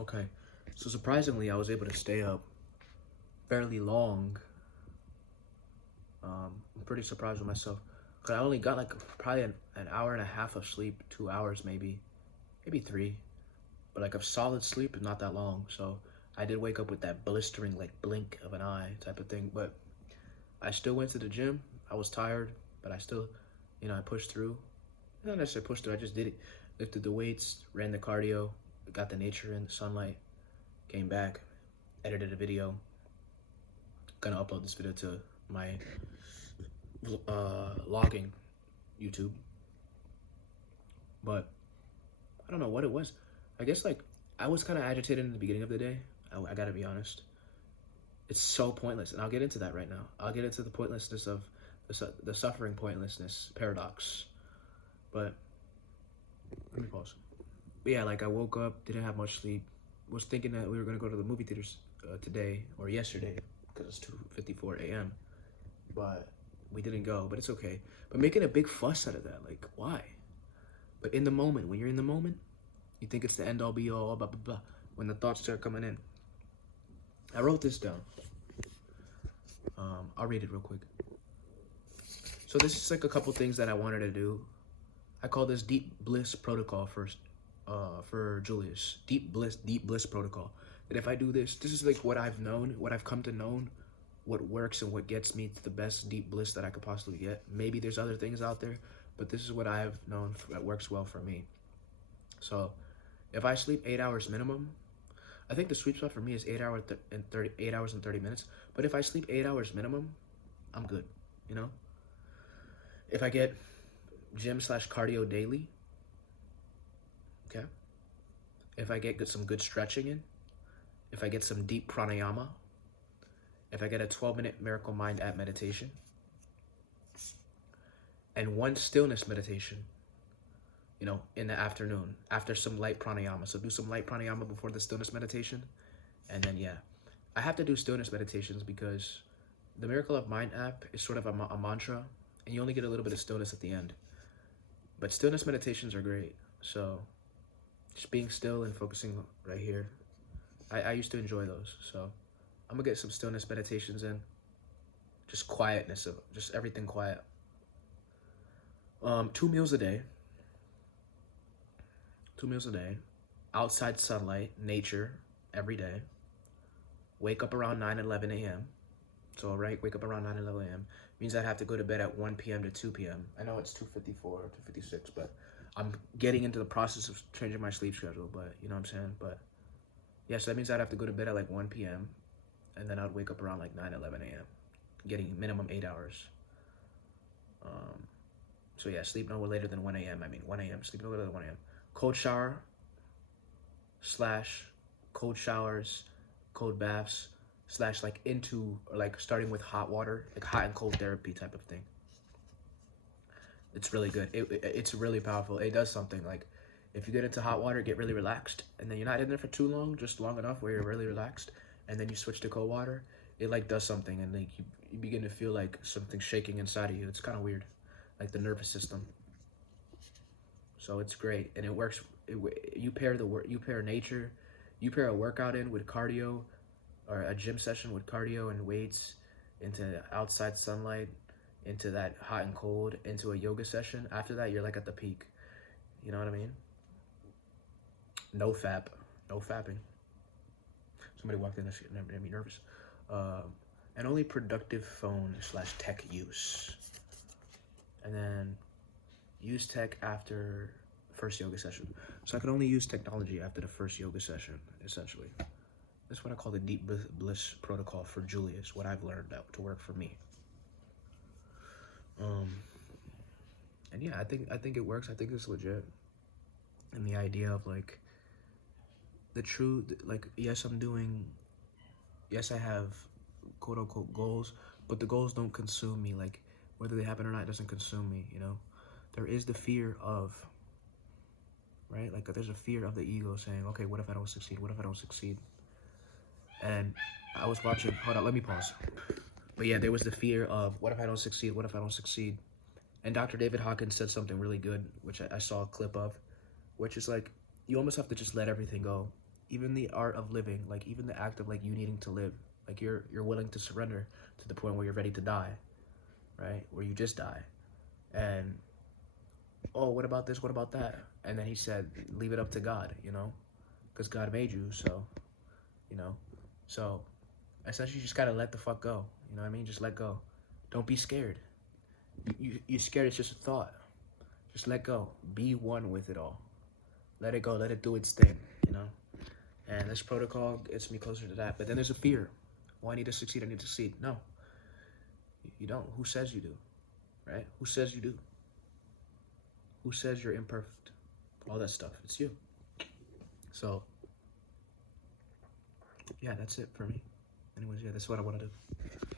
Okay, so surprisingly, I was able to stay up fairly long. I'm pretty surprised with myself. Cause I only got like probably an hour and a half of sleep, 2 hours maybe, maybe three. But like of solid sleep, not that long. So I did wake up with that blistering like blink of an eye type of thing. But I still went to the gym. I was tired, but I still, I pushed through. Not necessarily pushed through. I just did it. Lifted the weights, ran the cardio, got the nature in, the sunlight. Came back, edited a video. Gonna upload this video to my logging YouTube. But I don't know what it was. I guess like I was kind of agitated in the beginning of the day. I gotta be honest. It's so pointless, and I'll get into that right now. I'll get into the pointlessness of the suffering pointlessness paradox. But let me pause. But yeah, like I woke up, didn't have much sleep. Was thinking that we were gonna go to the movie theaters today or yesterday because it's 2:54 a.m. But we didn't go. But it's okay. But making a big fuss out of that, like why? But in the moment, when you're in the moment, you think it's the end all be all, blah blah blah. When the thoughts start coming in, I wrote this down. I'll read it real quick. So this is like a couple things that I wanted to do. I call this deep bliss protocol first, for Julius. Deep bliss protocol. That if I do this, this is like what I've known, what I've come to know, what works and what gets me to the best deep bliss that I could possibly get. Maybe there's other things out there, but this is what I have known that works well for me. So if I sleep 8 hours minimum, I think the sweet spot for me is 8 hours and 30 minutes. But if I sleep 8 hours minimum, I'm good. You know, if I get gym/cardio daily, okay. If I get some good stretching in, if I get some deep pranayama, if I get a 12-minute miracle mind app meditation, and one stillness meditation, in the afternoon after some light pranayama. So do some light pranayama before the stillness meditation. And then, yeah, I have to do stillness meditations because the Miracle of Mind app is sort of a mantra, and you only get a little bit of stillness at the end. But stillness meditations are great. So just being still and focusing right here, I used to enjoy those. So I'm gonna get some stillness meditations in. Just quietness of just everything quiet. 2 meals a day. 2 meals a day. Outside sunlight, nature, every day. Wake up around 9-11 a.m. So, right, wake up around 9-11 a.m. Means I'd have to go to bed at 1 p.m. to 2 p.m. I know it's 2:54 or 2:56, but I'm getting into the process of changing my sleep schedule, but you know what I'm saying? But, yeah, so that means I'd have to go to bed at like 1 p.m. and then I'd wake up around like 9-11 a.m. getting minimum 8 hours. So, yeah, sleep no later than 1 a.m. 1 a.m. Sleep no later than 1 a.m. Cold shower / cold showers, cold baths / like into like starting with hot water, like hot and cold therapy type of thing. It's really good. It's really powerful. It does something like if you get into hot water, get really relaxed, and then you're not in there for too long, just long enough where you're really relaxed, and then you switch to cold water. It like does something, and like you begin to feel like something shaking inside of you. It's kind of weird, like the nervous system. So it's great, and it works. You pair nature, you pair a workout in with cardio, or a gym session with cardio and weights, into outside sunlight, into that hot and cold, into a yoga session. After that, you're like at the peak. You know what I mean? No fap, no fapping. Somebody walked in, that made me nervous. And only productive phone / tech use. And then use tech after first yoga session. So I can only use technology after the first yoga session, essentially. That's what I call the deep bliss protocol for Julius, what I've learned out to work for me. And yeah, I think it works. I think it's legit. And the idea of like the true, like, yes, I have quote unquote goals, but the goals don't consume me. Like, whether they happen or not, it doesn't consume me, There is the fear of, right? Like, there's a fear of the ego saying, okay, what if I don't succeed? What if I don't succeed? And I was watching, hold on, let me pause. But yeah, there was the fear of, what if I don't succeed? What if I don't succeed? And Dr. David Hawkins said something really good, which I saw a clip of, which is like, you almost have to just let everything go. even the art of living, like even the act of like you needing to live, like you're willing to surrender to the point where you're ready to die, right? Where you just die. And oh, what about this? What about that? And then he said, leave it up to God, you know, because God made you, so, you know, so essentially you just gotta let the fuck go. You know what I mean? Just let go. Don't be scared. You're scared. It's just a thought. Just let go. Be one with it all. Let it go. Let it do its thing. You know. And this protocol gets me closer to that. But then there's a fear. Oh, I need to succeed. I need to succeed. No, you don't. Who says you do? Right? Who says you do? Who says you're imperfect? All that stuff. It's you. So, yeah, that's it for me. Anyways, yeah, that's what I want to do.